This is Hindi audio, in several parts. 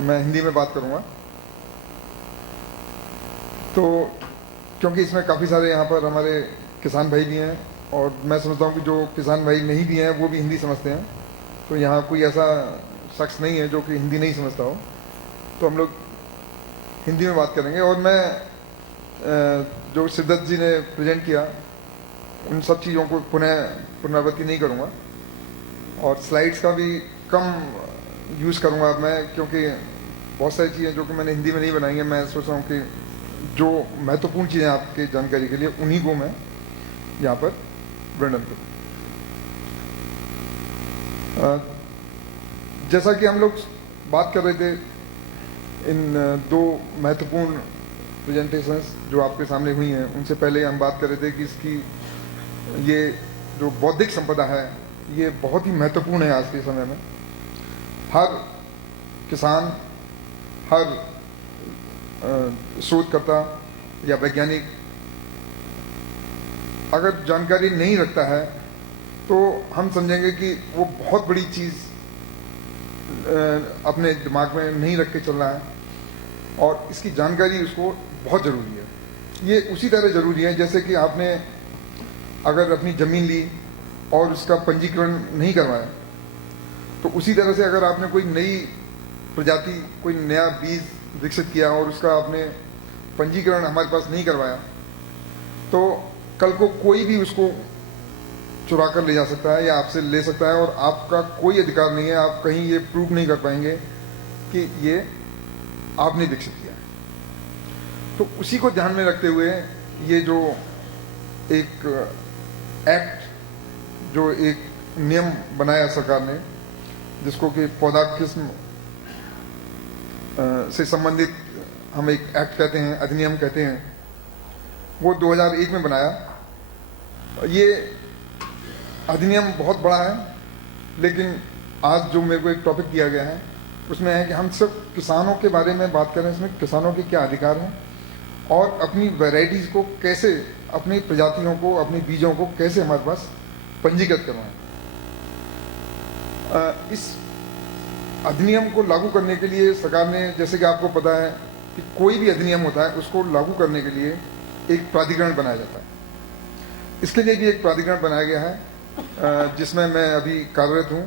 मैं हिंदी में बात करूँगा। तो क्योंकि इसमें काफ़ी सारे यहाँ पर हमारे किसान भाई भी हैं और मैं समझता हूँ कि जो किसान भाई नहीं भी हैं वो भी हिंदी समझते हैं, तो यहाँ कोई ऐसा शख्स नहीं है जो कि हिंदी नहीं समझता हो। तो हम लोग हिंदी में बात करेंगे और मैं जो सिद्धार्थ जी ने प्रेजेंट किया उन सब चीज़ों को पुनरावृत्ति नहीं करूँगा और स्लाइड्स का भी कम यूज़ करूँगा मैं, क्योंकि बहुत सारी चीज़ें जो कि मैंने हिंदी में नहीं बनाई हैं, मैं सोच रहा हूँ कि जो महत्वपूर्ण चीज़ें आपके जानकारी के लिए उन्हीं को मैं यहाँ पर वर्णन करूँ। जैसा कि हम लोग बात कर रहे थे इन दो महत्वपूर्ण प्रेजेंटेशंस जो आपके सामने हुई हैं, उनसे पहले हम बात कर रहे थे कि इसकी ये जो बौद्धिक संपदा है ये बहुत ही महत्वपूर्ण है आज के समय में। हर किसान, हर शोधकर्ता या वैज्ञानिक अगर जानकारी नहीं रखता है तो हम समझेंगे कि वो बहुत बड़ी चीज़ अपने दिमाग में नहीं रख के चल रहा है और इसकी जानकारी उसको बहुत ज़रूरी है। ये उसी तरह ज़रूरी है जैसे कि आपने अगर अपनी ज़मीन ली और उसका पंजीकरण नहीं करवाया, तो उसी तरह से अगर आपने कोई नई प्रजाति, कोई नया बीज विकसित किया और उसका आपने पंजीकरण हमारे पास नहीं करवाया, तो कल को कोई भी उसको चुरा कर ले जा सकता है या आपसे ले सकता है और आपका कोई अधिकार नहीं है, आप कहीं ये प्रूव नहीं कर पाएंगे कि ये आपने विकसित किया है। तो उसी को ध्यान में रखते हुए ये जो एक एक्ट, जो एक नियम बनाया सरकार ने, जिसको कि पौधा किस्म से संबंधित हम एक एक्ट कहते हैं, अधिनियम कहते हैं, वो 2001 में बनाया। ये अधिनियम बहुत बड़ा है, लेकिन आज जो मेरे को एक टॉपिक दिया गया है उसमें है कि हम सब किसानों के बारे में बात करें, इसमें किसानों के क्या अधिकार हैं और अपनी वैरायटीज़ को कैसे, अपनी प्रजातियों को, अपनी बीजों को कैसे हमारे पास पंजीकृत करवाएं। इस अधिनियम को लागू करने के लिए सरकार ने, जैसे कि आपको पता है कि कोई भी अधिनियम होता है उसको लागू करने के लिए एक प्राधिकरण बनाया जाता है। इसके लिए भी एक प्राधिकरण बनाया गया है जिसमें मैं अभी कार्यरत हूँ,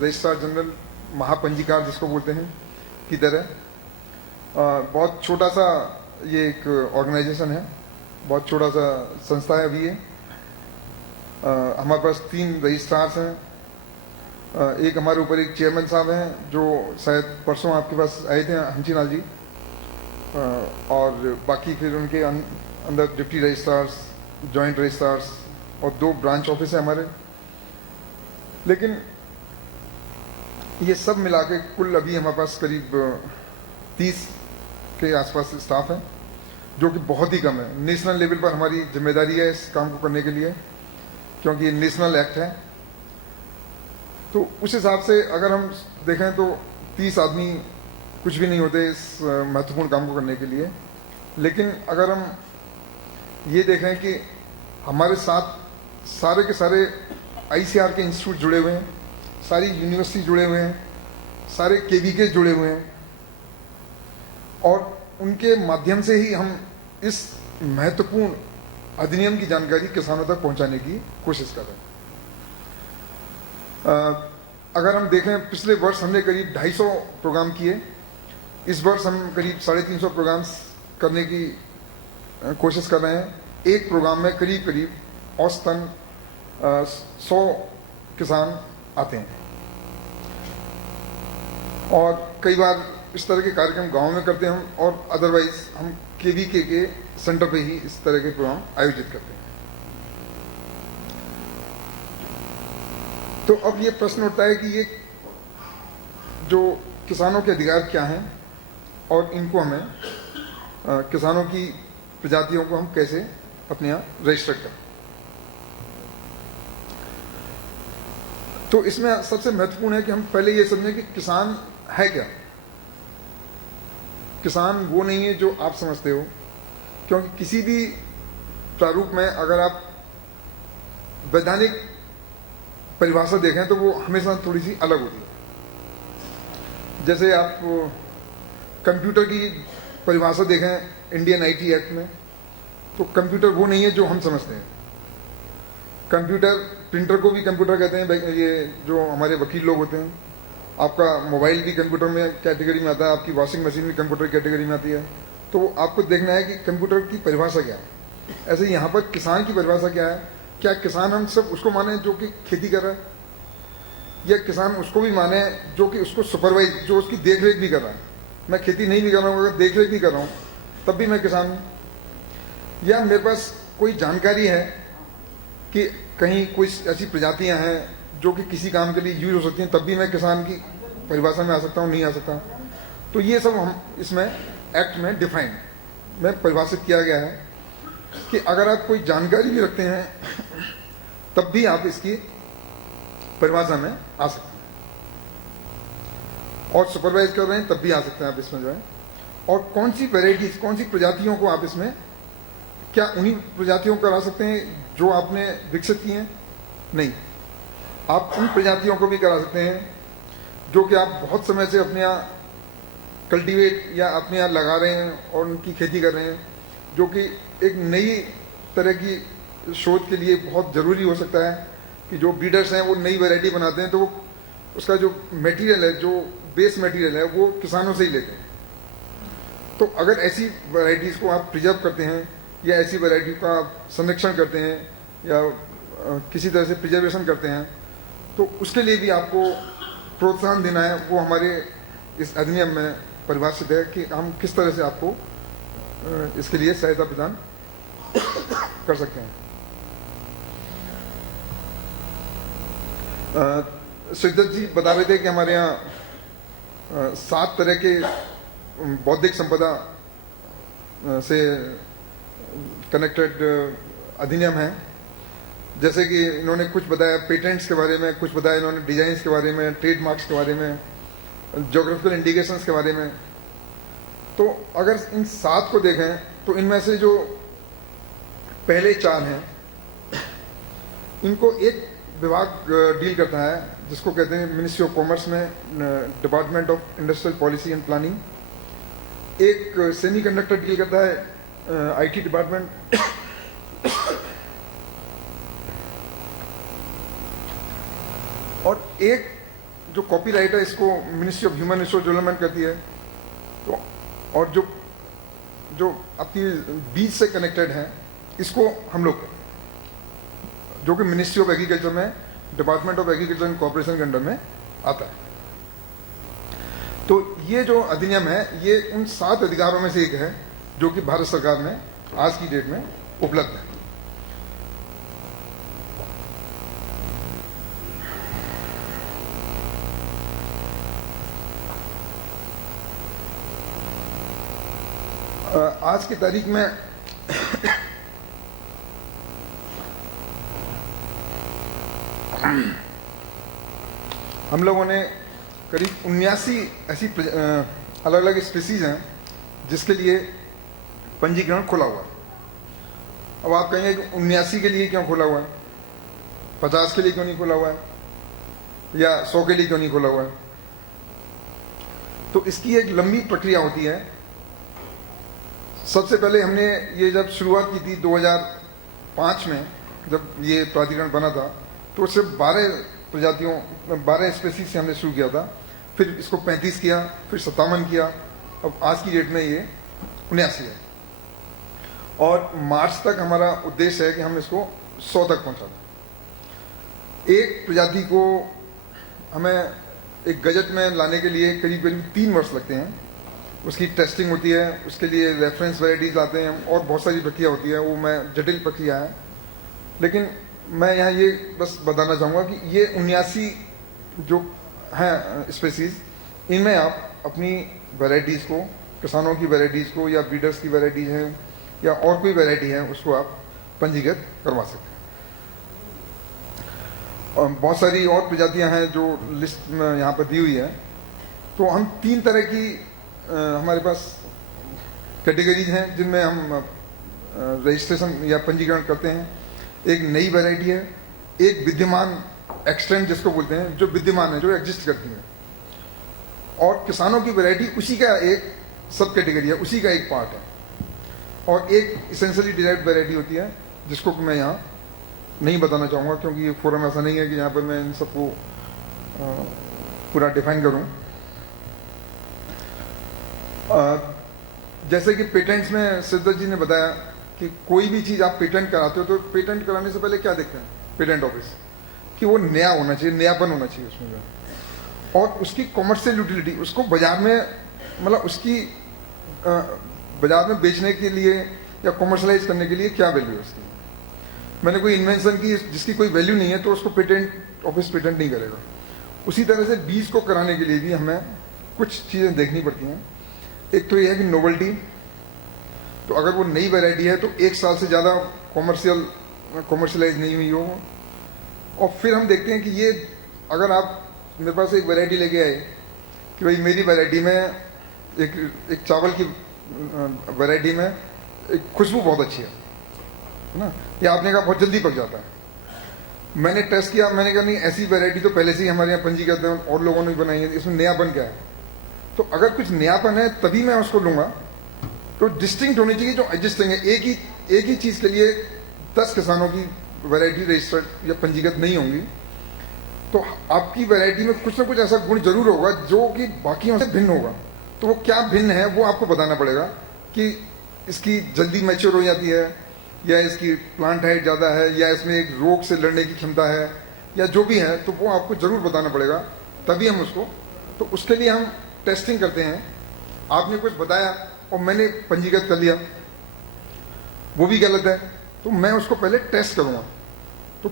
रजिस्ट्रार जनरल, महापंजीकार जिसको बोलते हैं की तरह। बहुत छोटा सा ये एक ऑर्गेनाइजेशन है, बहुत छोटा सा संस्था है अभी ये। हमारे पास 3 रजिस्ट्रार्स हैं, एक हमारे ऊपर एक चेयरमैन साहब हैं जो शायद परसों आपके पास आए थे, हंसीलाल जी, और बाकी फिर उनके अंदर डिप्टी रजिस्ट्रार्स, जॉइंट रजिस्ट्रार्स और 2 ब्रांच ऑफिस है हमारे। लेकिन ये सब मिला के कुल अभी हमारे पास करीब 30 के आसपास स्टाफ है, जो कि बहुत ही कम है। नेशनल लेवल पर हमारी जिम्मेदारी है इस काम को करने के लिए, क्योंकि ये नेशनल एक्ट है। तो उस हिसाब से अगर हम देखें तो 30 आदमी कुछ भी नहीं होते इस महत्वपूर्ण काम को करने के लिए। लेकिन अगर हम ये देखें कि हमारे साथ सारे के सारे ICAR के इंस्टीट्यूट जुड़े हुए हैं, सारी यूनिवर्सिटी जुड़े हुए हैं, सारे KVK जुड़े हुए हैं और उनके माध्यम से ही हम इस महत्वपूर्ण अधिनियम की जानकारी किसानों तक पहुंचाने की कोशिश कर रहे हैं। अगर हम देखें, पिछले वर्ष हमने करीब 250 प्रोग्राम किए, इस वर्ष हम करीब 350 प्रोग्राम्स करने की कोशिश कर रहे हैं। एक प्रोग्राम में करीब औसतन 100 किसान आते हैं और कई बार इस तरह के कार्यक्रम गांव में करते हैं हम, और अदरवाइज हम KVK के सेंटर पे ही इस तरह के प्रोग्राम आयोजित करते हैं। तो अब ये प्रश्न उठता है कि ये जो किसानों के अधिकार क्या हैं और इनको हमें किसानों की प्रजातियों को हम कैसे अपने यहाँ रजिस्टर करें। तो इसमें सबसे महत्वपूर्ण है कि हम पहले ये समझें कि किसान है क्या। किसान वो नहीं है जो आप समझते हो, क्योंकि किसी भी प्रारूप में अगर आप वैधानिक परिभाषा देखें तो वो हमेशा थोड़ी सी अलग होती है। जैसे आप कंप्यूटर की परिभाषा देखें इंडियन आईटी एक्ट में, तो कंप्यूटर वो नहीं है जो हम समझते हैं। कंप्यूटर, प्रिंटर को भी कंप्यूटर कहते हैं, ये जो हमारे वकील लोग होते हैं। आपका मोबाइल भी कंप्यूटर में कैटेगरी में आता है, आपकी वॉशिंग मशीन भी कंप्यूटर कैटेगरी में आती है। तो आपको देखना है कि कंप्यूटर की परिभाषा क्या है। ऐसे यहाँ पर किसान की परिभाषा क्या है? क्या किसान हम सब उसको माने जो कि खेती कर रहा है, या किसान उसको भी माने जो कि उसको सुपरवाइज, जो उसकी देख रेख भी कर रहा है। मैं खेती नहीं भी कर रहा हूँ, अगर देख रेख भी कर रहा हूँ तब भी मैं किसान हूँ। या मेरे पास कोई जानकारी है कि कहीं कोई ऐसी प्रजातियां हैं जो कि किसी काम के लिए यूज हो सकती हैं, तब भी मैं किसान की परिभाषा में आ सकता हूँ, नहीं आ सकता। तो ये सब हम इसमें एक्ट में डिफाइन में परिभाषित किया गया है कि अगर आप कोई जानकारी भी रखते हैं तब भी आप इसकी परिभाषा में आ सकते हैं, और सुपरवाइज कर रहे हैं तब भी आ सकते हैं आप इसमें जो है। और कौन सी वेराइटीज, कौन सी प्रजातियों को आप इसमें, क्या उन्हीं प्रजातियों को करा सकते हैं जो आपने विकसित की हैं? नहीं, आप उन प्रजातियों को भी करा सकते हैं जो कि आप बहुत समय से अपने यहाँ कल्टीवेट या अपने यहाँ लगा रहे हैं और उनकी खेती कर रहे हैं, जो कि एक नई तरह की शोध के लिए बहुत ज़रूरी हो सकता है कि जो ब्रीडर्स हैं वो नई वैरायटी बनाते हैं, तो वो उसका जो मटेरियल है, जो बेस मटेरियल है, वो किसानों से ही लेते हैं। तो अगर ऐसी वैरायटीज़ को आप प्रिजर्व करते हैं या ऐसी वैरायटी का आप संरक्षण करते हैं या किसी तरह से प्रिजर्वेशन करते हैं, तो उसके लिए भी आपको प्रोत्साहन देना है। वो हमारे इस अधिनियम में परिभाषित है कि हम किस तरह से आपको इसके लिए सहायता प्रदान कर सकते हैं। सिद्धार्थ जी बता रहे थे कि हमारे यहाँ 7 तरह के बौद्धिक संपदा से कनेक्टेड अधिनियम है। जैसे कि इन्होंने कुछ बताया पेटेंट्स के बारे में, कुछ बताया इन्होंने डिजाइन्स के बारे में, ट्रेडमार्क्स के बारे में, ज्योग्राफिकल इंडिकेशंस के बारे में। तो अगर इन 7 को देखें तो इनमें से जो पहले 4 हैं इनको एक विभाग डील करता है जिसको कहते हैं मिनिस्ट्री ऑफ कॉमर्स में department of industrial policy and planning. एक सेमीकंडक्टर डील करता है आईटी डिपार्टमेंट। और एक जो कॉपीराइट है इसको ministry of human resource development करती है। तो और जो आपकी बीज से कनेक्टेड है इसको हम लोग, जो कि मिनिस्ट्री ऑफ एग्रीकल्चर में department of agriculture and corporation के अंडर में आता है। तो ये जो अधिनियम है ये उन 7 अधिकारों में से एक है जो कि भारत सरकार में आज की डेट में उपलब्ध है। आज की तारीख में हम लोगों ने करीब 79 ऐसी अलग अलग स्पीसीज हैं जिसके लिए पंजीकरण खुला हुआ है। अब आप कहेंगे कि 79 के लिए क्यों खुला हुआ है, 50 के लिए क्यों नहीं खुला हुआ है, या 100 के लिए क्यों नहीं खुला हुआ है? तो इसकी एक लंबी प्रक्रिया होती है। सबसे पहले हमने ये जब शुरुआत की थी 2005 में, जब ये प्राधिकरण बना था, तो सिर्फ 12 प्रजातियों 12 स्पेसीज से हमने शुरू किया था। फिर इसको 35 किया, फिर 57 किया, अब आज की डेट में ये 79 है। और मार्च तक हमारा उद्देश्य है कि हम इसको 100 तक पहुंचा दें। एक प्रजाति को हमें एक गजट में लाने के लिए करीब करीब 3 वर्ष लगते हैं। उसकी टेस्टिंग होती है, उसके लिए रेफरेंस वैराइटीज लाते हैं और बहुत सारी प्रक्रिया होती है। वो मैं जटिल प्रक्रिया है, लेकिन मैं यहाँ ये बस बताना चाहूँगा कि ये 79 जो हैं स्पेसीज, इनमें आप अपनी वैराइटीज़ को, किसानों की वैराइटीज़ को या ब्रीडर्स की वैराइटीज़ हैं या और कोई वैरायटी है, उसको आप पंजीकृत करवा सकते हैं। और बहुत सारी और प्रजातियां हैं जो लिस्ट में यहाँ पर दी हुई है। तो हम 3 तरह की हमारे पास कैटेगरीज हैं जिनमें हम रजिस्ट्रेशन या पंजीकरण करते हैं। एक नई वैरायटी है, एक विद्यमान एक्सटेंट जिसको बोलते हैं, जो विद्यमान है, जो एग्जिस्ट करती है। और किसानों की वैरायटी उसी का एक सब कैटेगरी है, उसी का एक पार्ट है। और एक इसेंशियली डिराइव्ड वैरायटी होती है जिसको मैं यहाँ नहीं बताना चाहूँगा, क्योंकि ये फोरम ऐसा नहीं है कि यहाँ पर मैं इन सबको पूरा डिफाइन करूँ। जैसे कि पेटेंट्स में सिद्धार्थ जी ने बताया कि कोई भी चीज़ आप पेटेंट कराते हो तो पेटेंट कराने से पहले क्या देखते हैं पेटेंट ऑफिस, कि वो नया होना चाहिए, नयापन होना चाहिए उसमें जो, और उसकी कॉमर्शियल यूटिलिटी, उसको बाजार में मतलब उसकी बाजार में बेचने के लिए या कॉमर्शलाइज करने के लिए क्या वैल्यू है उसकी। मैंने कोई इन्वेंशन की जिसकी कोई वैल्यू नहीं है तो उसको पेटेंट ऑफिस पेटेंट नहीं करेगा। उसी तरह से बीज को कराने के लिए भी हमें कुछ चीज़ें देखनी पड़ती हैं। एक तो ये है कि नोवेल्टी, तो अगर वो नई वैरायटी है तो 1 साल से ज़्यादा कॉमर्शलाइज नहीं हुई हो। और फिर हम देखते हैं कि ये अगर आप मेरे पास एक वैरायटी लेके आए कि भाई मेरी वैरायटी में एक चावल की वैरायटी में एक खुशबू बहुत अच्छी है ना, या आपने कहा बहुत जल्दी पक जाता है। मैंने टेस्ट किया, मैंने कहा नहीं ऐसी वैरायटी तो पहले से ही हमारे यहाँ पंजीकृत है और लोगों ने बनाई है, इसमें नयापन क्या है। तो अगर कुछ नयापन है तभी मैं उसको लूँगा। तो डिस्टिंक्ट होनी चाहिए जो एग्जिस्टिंग है। एक ही चीज़ के लिए 10 किसानों की वैरायटी रजिस्टर्ड या पंजीकृत नहीं होंगी, तो आपकी वैरायटी में कुछ ना कुछ ऐसा गुण जरूर होगा जो कि बाकियों से भिन्न होगा। तो वो क्या भिन्न है वो आपको बताना पड़ेगा, कि इसकी जल्दी मैच्योर हो जाती है, या इसकी प्लांट हाइट ज़्यादा है, या इसमें एक रोग से लड़ने की क्षमता है, या जो भी है, तो वो आपको जरूर बताना पड़ेगा, तभी हम उसको, तो उसके लिए हम टेस्टिंग करते हैं। आपने कुछ बताया और मैंने पंजीकृत कर लिया, वो भी गलत है, तो मैं उसको पहले टेस्ट करूँगा। तो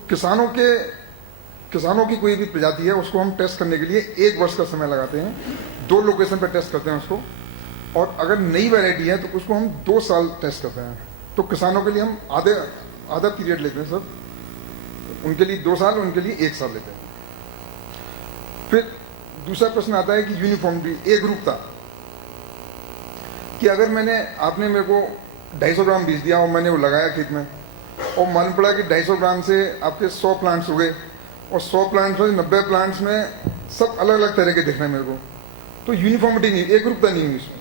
किसानों की कोई भी प्रजाति है उसको हम टेस्ट करने के लिए 1 वर्ष का समय लगाते हैं, 2 लोकेशन पर टेस्ट करते हैं उसको। और अगर नई वैरायटी है तो उसको हम 2 साल टेस्ट करते हैं। तो किसानों के लिए हम आधा पीरियड लेते हैं सब, उनके लिए 2 साल, उनके लिए 1 साल लेते हैं। फिर दूसरा प्रश्न आता है कि यूनिफॉर्मिटी, एक रूपता, कि अगर आपने मेरे को 250 ग्राम बीज दिया और मैंने वो लगाया खेत में, और मालूम पड़ा कि 250 ग्राम से आपके 100 प्लांट्स हो गए, और 100 प्लांट्स में 90 प्लांट्स में सब अलग अलग तरह के दिख रहे हैं मेरे को, तो यूनिफॉर्मिटी नहीं, एक रूपता नहीं हुई इसमें।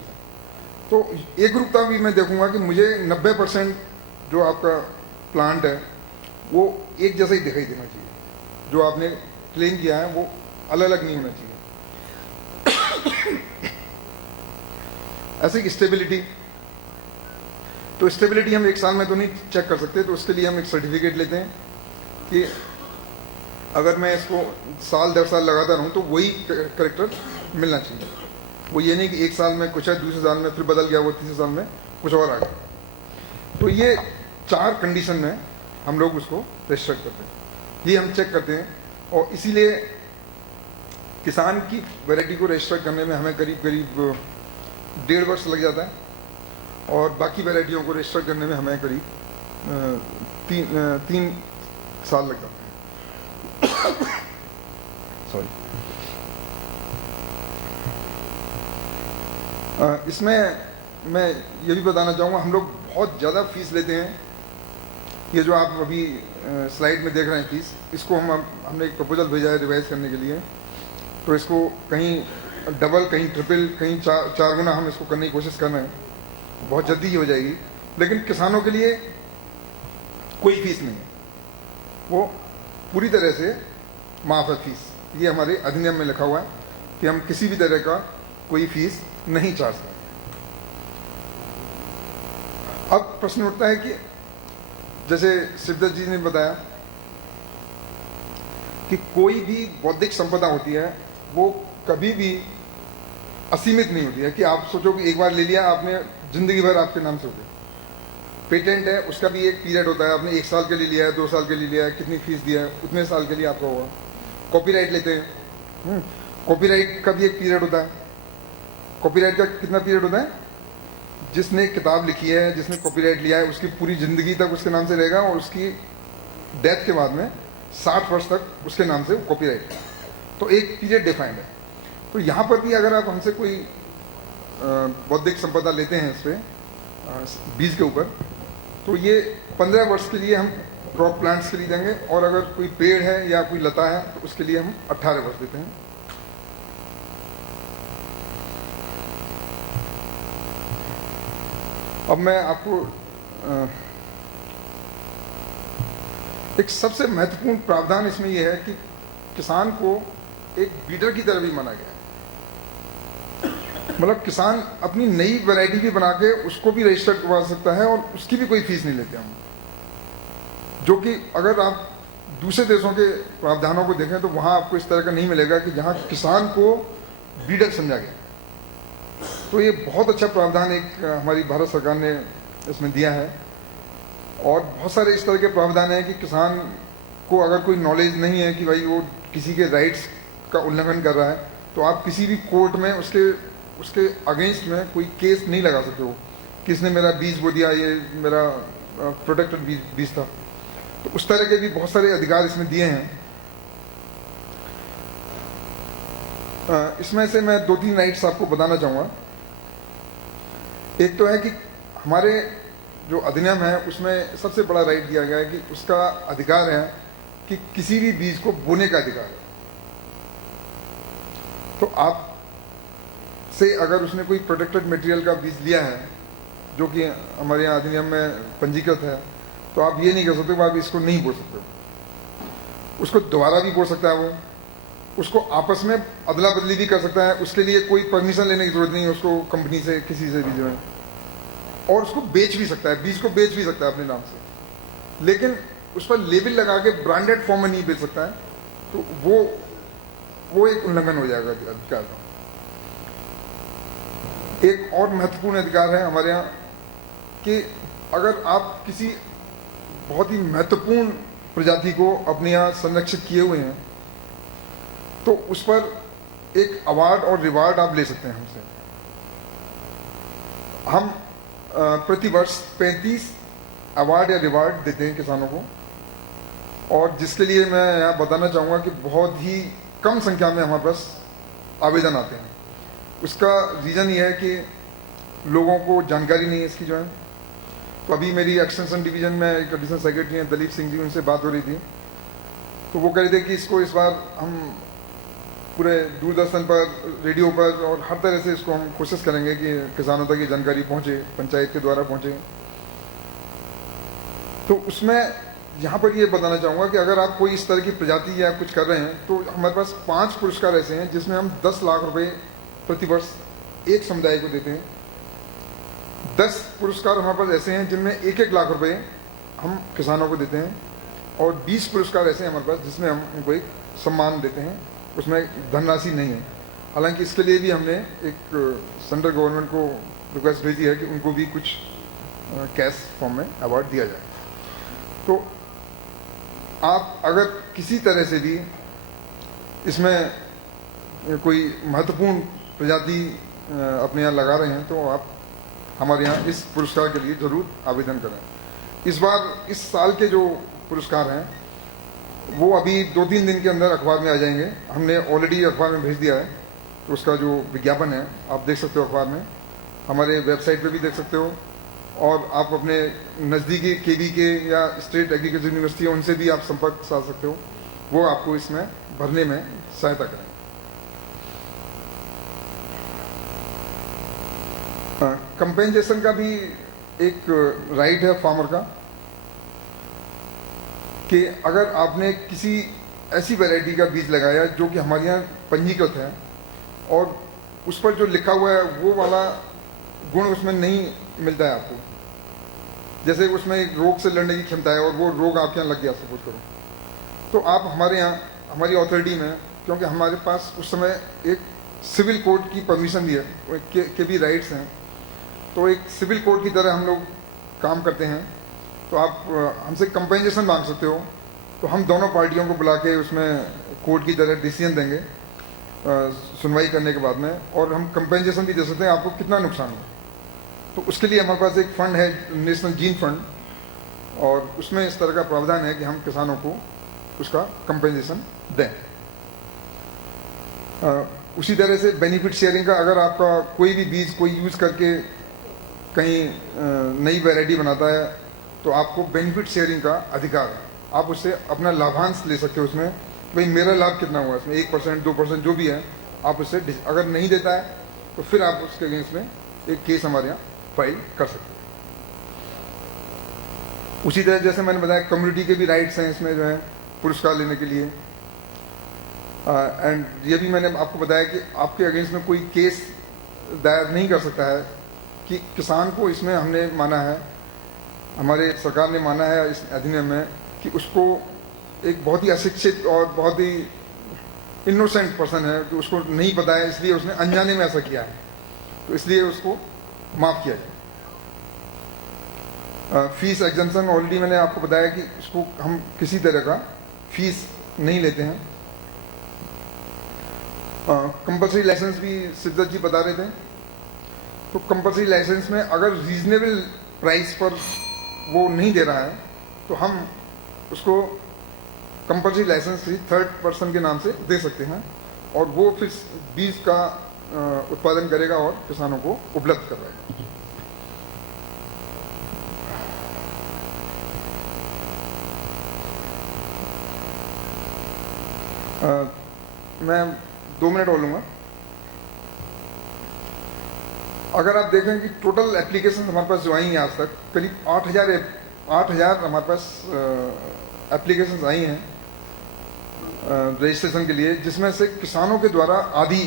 तो एक रूपता भी मैं देखूंगा कि मुझे 90% जो आपका प्लांट है वो एक जैसा ही दिखाई देना चाहिए, जो आपने क्लेम किया है वो अलग अलग नहीं होना चाहिए। ऐसे ही स्टेबिलिटी, तो स्टेबिलिटी हम 1 साल में तो नहीं चेक कर सकते, तो उसके लिए हम एक सर्टिफिकेट लेते हैं कि अगर मैं इसको साल 1.5 साल लगाता रहूँ तो वही करेक्टर मिलना चाहिए। वो ये नहीं कि 1 साल में कुछ है, दूसरे साल में फिर बदल गया, वो तीसरे साल में कुछ और आ गया। तो ये 4 कंडीशन में हम लोग उसको रजिस्टर करते हैं, ये हम चेक करते हैं। और इसीलिए किसान की वैरायटी को रजिस्टर करने में हमें करीब 1.5 वर्ष लग जाता है, और बाकी वैरायटियों को रजिस्टर करने में हमें करीब 3 साल लग जाते हैं। सॉरी। इसमें मैं ये भी बताना चाहूँगा, हम लोग बहुत ज़्यादा फीस लेते हैं। ये जो आप अभी स्लाइड में देख रहे हैं फीस, इसको हमने एक प्रपोजल भेजा है रिवाइज करने के लिए, तो इसको कहीं डबल, कहीं ट्रिपल, कहीं 4 गुना हम इसको करने की कोशिश कर रहे हैं। बहुत जल्दी ही हो जाएगी, लेकिन किसानों के लिए कोई फीस नहीं है, वो पूरी तरह से माफ है फीस। ये हमारे अधिनियम में लिखा हुआ है कि हम किसी भी तरह का कोई फीस नहीं चार्ज करते। अब प्रश्न उठता है कि जैसे सिद्धार्थ जी ने बताया कि कोई भी बौद्धिक संपदा होती है वो कभी भी असीमित नहीं होती है, कि आप सोचो कि एक बार ले लिया आपने, जिंदगी भर आपके नाम से हो गया। पेटेंट है, उसका भी एक पीरियड होता है, आपने 1 साल के लिए लिया है, 2 साल के लिए लिया है, कितनी फीस दिया है, उतने साल के लिए आपका होगा। कॉपीराइट लेते हैं, कॉपीराइट का भी एक पीरियड होता है। कॉपीराइट का कितना पीरियड होता है? जिसने किताब लिखी है, जिसने कॉपीराइट लिया है, उसकी पूरी जिंदगी तक उसके नाम से रहेगा, और उसकी डेथ के बाद में 60 वर्ष तक उसके नाम से कॉपीराइट। तो एक पीरियड डिफाइंड है। तो यहाँ पर भी अगर आप हमसे कोई बौद्धिक संपदा लेते हैं इस पर बीज के ऊपर, तो ये 15 वर्ष के लिए हम क्रॉप प्लांट्स के लिए देंगे, और अगर कोई पेड़ है या कोई लता है तो उसके लिए हम 18 वर्ष देते हैं। अब मैं आपको एक सबसे महत्वपूर्ण प्रावधान इसमें यह है कि किसान को एक बीडर की तरह भी माना गया है। मतलब किसान अपनी नई वैरायटी भी बना के उसको भी रजिस्टर करवा सकता है और उसकी भी कोई फीस नहीं लेते हम, जो कि अगर आप दूसरे देशों के प्रावधानों को देखें तो वहां आपको इस तरह का नहीं मिलेगा कि जहां किसान को बीडर समझा गया। तो ये बहुत अच्छा प्रावधान एक हमारी भारत सरकार ने इसमें दिया है। और बहुत सारे इस तरह के प्रावधान हैं कि किसान को अगर कोई नॉलेज नहीं है कि भाई वो किसी के राइट्स का उल्लंघन कर रहा है, तो आप किसी भी कोर्ट में उसके अगेंस्ट में कोई केस नहीं लगा सकते हो। किसने मेरा बीज बो दिया, ये मेरा प्रोटेक्टेड बीज था। तो उस तरह के भी बहुत सारे अधिकार इसमें दिए हैं। इसमें से मैं 2-3 राइट्स आपको बताना चाहूँगा। एक तो है कि हमारे जो अधिनियम है उसमें सबसे बड़ा राइट दिया गया है कि उसका अधिकार है कि किसी भी बीज को बोने का अधिकार है। तो आप से अगर उसने कोई प्रोटेक्टेड मटेरियल का बीज लिया है जो कि हमारे यहाँ अधिनियम में पंजीकृत है, तो आप ये नहीं कर सकते आप इसको नहीं बोल सकते। उसको दोबारा भी बोल सकता है, वो उसको आपस में अदला बदली भी कर सकता है। उसके लिए कोई परमिशन लेने की जरूरत नहीं है उसको कंपनी से, किसी से भी जो है। और उसको बेच भी सकता है, बीज को बेच भी सकता है अपने नाम से, लेकिन उस पर लेबल लगा के ब्रांडेड फॉर्म में नहीं बेच सकता है। तो वो एक उल्लंघन हो जाएगा अधिकार का। एक और महत्वपूर्ण अधिकार है हमारे यहाँ कि अगर आप किसी बहुत ही महत्वपूर्ण प्रजाति को अपने यहाँ संरक्षित किए हुए हैं तो उस पर एक अवार्ड और रिवार्ड आप ले सकते हैं हमसे। हम प्रतिवर्ष 35 अवार्ड या रिवार्ड देते हैं किसानों को, और जिसके लिए मैं यहाँ बताना चाहूँगा कि बहुत ही कम संख्या में हमारे पास आवेदन आते हैं। उसका रीज़न ये है कि लोगों को जानकारी नहीं है इसकी जो है। तो अभी मेरी एक्सटेंशन डिवीज़न में एक एडिशनल सेक्रेटरी हैं दलीप सिंह जी, उनसे बात हो रही थी। तो वो कह रहे थे कि इसको इस बार हम पूरे दूरदर्शन पर, रेडियो पर और हर तरह से इसको हम कोशिश करेंगे कि किसानों तक ये जानकारी पहुँचे, पंचायत के द्वारा पहुँचे। तो उसमें यहाँ पर ये बताना चाहूँगा कि अगर आप कोई इस तरह की प्रजाति या कुछ कर रहे हैं तो हमारे पास 5 पुरस्कार ऐसे हैं जिसमें हम 10 लाख रुपए प्रतिवर्ष एक समुदाय को देते हैं। 10 पुरस्कार हमारे पास ऐसे हैं जिनमें 1-1 लाख रुपए हम किसानों को देते हैं, और 20 पुरस्कार ऐसे हैं हमारे पास जिसमें हम उनको एक सम्मान देते हैं, उसमें धनराशि नहीं है। हालांकि इसके लिए भी हमने एक सेंट्रल गवर्नमेंट को रिक्वेस्ट भेजी है कि उनको भी कुछ कैश फॉर्म में अवार्ड दिया जाए। तो आप अगर किसी तरह से भी इसमें कोई महत्वपूर्ण प्रजाति अपने यहाँ लगा रहे हैं तो आप हमारे यहाँ इस पुरस्कार के लिए ज़रूर आवेदन करें। इस बार इस साल के जो पुरस्कार हैं वो अभी 2-3 दिन के अंदर अखबार में आ जाएंगे। हमने ऑलरेडी अखबार में भेज दिया है, तो उसका जो विज्ञापन है आप देख सकते हो अखबार में, हमारे वेबसाइट पे भी देख सकते हो, और आप अपने नज़दीकी KVK या स्टेट एग्रीकल्चर यूनिवर्सिटी उनसे भी आप संपर्क साध सकते हो, वो आपको इसमें भरने में सहायता करें। कंपेंसेशन का भी एक राइट है फार्मर का कि अगर आपने किसी ऐसी वैरायटी का बीज लगाया जो कि हमारे यहाँ पंजीकृत है और उस पर जो लिखा हुआ है वो वाला गुण उसमें नहीं मिलता है आपको, जैसे उसमें एक रोग से लड़ने की क्षमता है और वो रोग आपके यहाँ लग गया सपोज करो, तो आप हमारे यहाँ हमारी अथॉरिटी में, क्योंकि हमारे पास उस समय एक सिविल कोर्ट की परमिशन भी है के भी राइट्स हैं, तो एक सिविल कोर्ट की तरह हम लोग काम करते हैं। तो आप हमसे कंपेंसेशन मांग सकते हो, तो हम दोनों पार्टियों को बुला के उसमें कोर्ट की तरह डिसीजन देंगे सुनवाई करने के बाद में, और हम कंपेंसेशन भी दे सकते हैं आपको कितना नुकसान हो। तो उसके लिए हमारे पास एक फ़ंड है, नेशनल जीन फंड, और उसमें इस तरह का प्रावधान है कि हम किसानों को उसका कंपेंसेशन दें। उसी तरह से बेनिफिट शेयरिंग का, अगर आपका कोई भी बीज कोई यूज़ करके कहीं नई वैरायटी बनाता है तो आपको बेनिफिट शेयरिंग का अधिकार है, आप उससे अपना लाभांश ले सकते हो उसमें, भाई मेरा लाभ कितना हुआ इसमें, 1% 2% जो भी है आप उससे, अगर नहीं देता है तो फिर आप उसके अगेंस्ट में एक केस हमारे यहाँ फाइल कर सकते हैं। उसी तरह जैसे मैंने बताया कम्युनिटी के भी राइट्स हैं इसमें जो है पुरस्कार लेने के लिए। एंड ये भी मैंने आपको बताया कि आपके अगेंस्ट में कोई केस दायर नहीं कर सकता है कि किसान को इसमें हमने माना है, हमारे सरकार ने माना है इस अधिनियम में कि उसको एक बहुत ही अशिक्षित और बहुत ही इनोसेंट पर्सन है कि उसको नहीं पता है, इसलिए उसने अनजाने में ऐसा किया है, तो इसलिए उसको माफ़ किया जाए। फीस एग्जम्पशन ऑलरेडी मैंने आपको बताया कि उसको हम किसी तरह का फीस नहीं लेते हैं। कंपल्सरी लाइसेंस भी सिद्धार्थ जी बता रहे थे, तो कंपल्सरी लाइसेंस में अगर रीजनेबल प्राइस पर वो नहीं दे रहा है तो हम उसको कंपल्सरी लाइसेंस भी थर्ड पर्सन के नाम से दे सकते हैं और वो फिर बीज का उत्पादन करेगा और किसानों को उपलब्ध करवाएगा। मैं 2 मिनट और लूँगा। अगर आप देखें कि टोटल एप्लीकेशन हमारे पास जो आई हैं आज तक करीब 8,000 हमारे पास एप्लीकेशंस आई हैं रजिस्ट्रेशन के लिए, जिसमें से किसानों के द्वारा आधी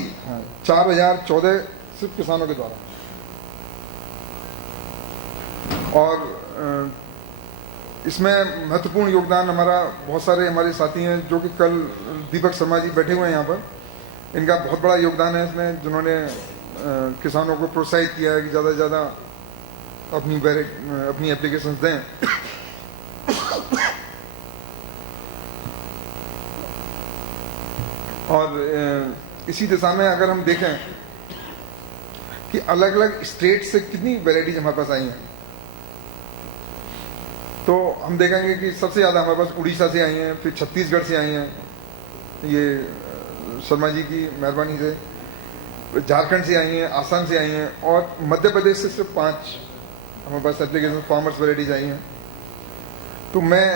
4,014 सिर्फ किसानों के द्वारा। और इसमें महत्वपूर्ण योगदान हमारा बहुत सारे हमारे साथी हैं जो कि कल दीपक शर्मा जी बैठे हुए हैं यहाँ पर, इनका बहुत बड़ा योगदान है इसमें, जिन्होंने किसानों को प्रोत्साहित किया है कि ज़्यादा से ज़्यादा अपनी एप्लीकेशंस दें। और इसी दिशा में अगर हम देखें कि अलग अलग स्टेट से कितनी वैरायटीज हमारे पास आई हैं, तो हम देखेंगे कि सबसे ज़्यादा हमारे पास उड़ीसा से आई हैं, फिर छत्तीसगढ़ से आई हैं, ये शर्मा जी की मेहरबानी से, झारखंड से आई हैं, आसाम से आई हैं, और मध्य प्रदेश से सिर्फ 5 हमारे पास एप्लीकेशन फार्मर्स वैरायटीज आई हैं। तो मैं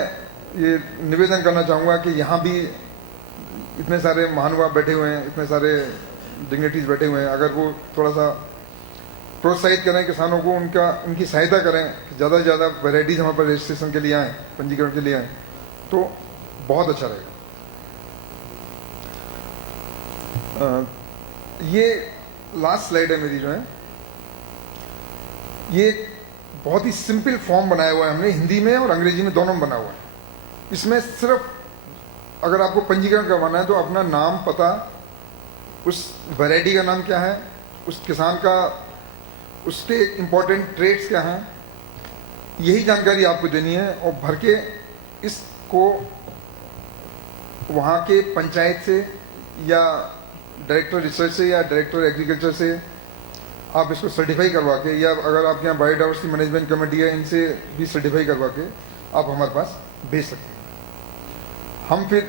ये निवेदन करना चाहूँगा कि यहाँ भी इतने सारे महानुभाव बैठे हुए हैं, इतने सारे डिग्निटीज बैठे हुए हैं, अगर वो थोड़ा सा प्रोत्साहित करें किसानों को, उनकी सहायता करें कि ज़्यादा से ज़्यादा वैरायटीज हमारे पास रजिस्ट्रेशन के लिए आएँ, पंजीकरण के लिए आएँ, तो बहुत अच्छा रहेगा। ये लास्ट स्लाइड है मेरी जो है, ये बहुत ही सिंपल फॉर्म बनाया हुआ है हमने, हिंदी में और अंग्रेजी में दोनों में बना हुआ है। इसमें सिर्फ अगर आपको पंजीकरण करवाना है तो अपना नाम, पता, उस वैरायटी का नाम क्या है, उस किसान का, उसके इम्पोर्टेंट ट्रेड्स क्या हैं, यही जानकारी आपको देनी है और भर के इसको वहाँ के पंचायत से या डायरेक्टर रिसर्च से या डायरेक्टर एग्रीकल्चर से आप इसको सर्टिफाई करवा के, या अगर आपके यहाँ बायोडाइवर्सिटी मैनेजमेंट कमेटी है, इनसे भी सर्टिफाई करवा के आप हमारे पास भेज सकते हैं। हम फिर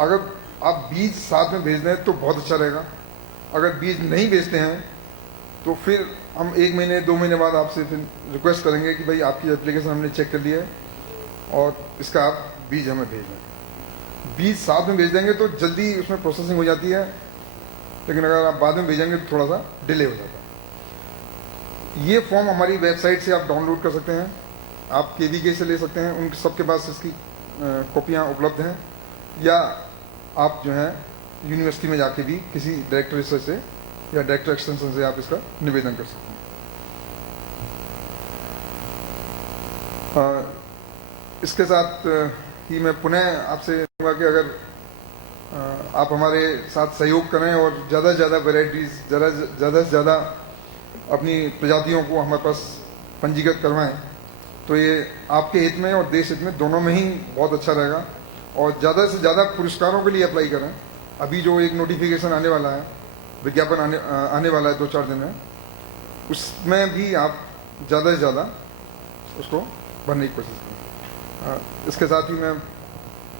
अगर आप बीज साथ में भेज दें तो बहुत अच्छा रहेगा, अगर बीज नहीं भेजते हैं तो फिर हम 1 महीने 2 महीने बाद आपसे फिर रिक्वेस्ट करेंगे कि भाई आपकी एप्लीकेशन हमने चेक कर लिया है और इसका आप बीज हमें भेज दें। बीज साथ में भेज देंगे तो जल्दी उसमें प्रोसेसिंग हो जाती है, लेकिन अगर आप बाद में भेजेंगे तो थोड़ा सा डिले हो जाता है। ये फॉर्म हमारी वेबसाइट से आप डाउनलोड कर सकते हैं, आप KVK से ले सकते हैं, उन सबके पास इसकी कॉपियाँ उपलब्ध हैं, या आप जो है यूनिवर्सिटी में जाके भी किसी डायरेक्टर रिसर्च से या डायरेक्टर एक्सटेंशन से आप इसका निवेदन कर सकते हैं। इसके साथ ही मैं पुनः आपसे कहूँगा कि अगर आप हमारे साथ सहयोग करें और ज़्यादा से ज़्यादा वेराइटीज़, ज़्यादा से ज़्यादा अपनी प्रजातियों को हमारे पास पंजीकृत करवाएं, तो ये आपके हित में और देश हित में दोनों में ही बहुत अच्छा रहेगा। और ज़्यादा से ज़्यादा पुरस्कारों के लिए अप्लाई करें। अभी जो एक नोटिफिकेशन आने वाला है, विज्ञापन आने वाला है 2-4 दिन में, उसमें भी आप ज़्यादा से ज़्यादा उसको भरने की कोशिश करें। इसके साथ ही मैं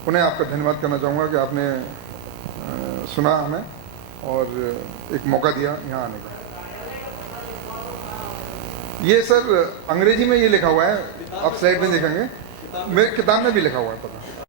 पुनः आपका धन्यवाद करना चाहूँगा कि आपने सुना हमें और एक मौका दिया यहाँ आने का। ये सर अंग्रेजी में ये लिखा हुआ है, आप स्लाइड में देखेंगे, मेरे किताब में भी लिखा हुआ है पता।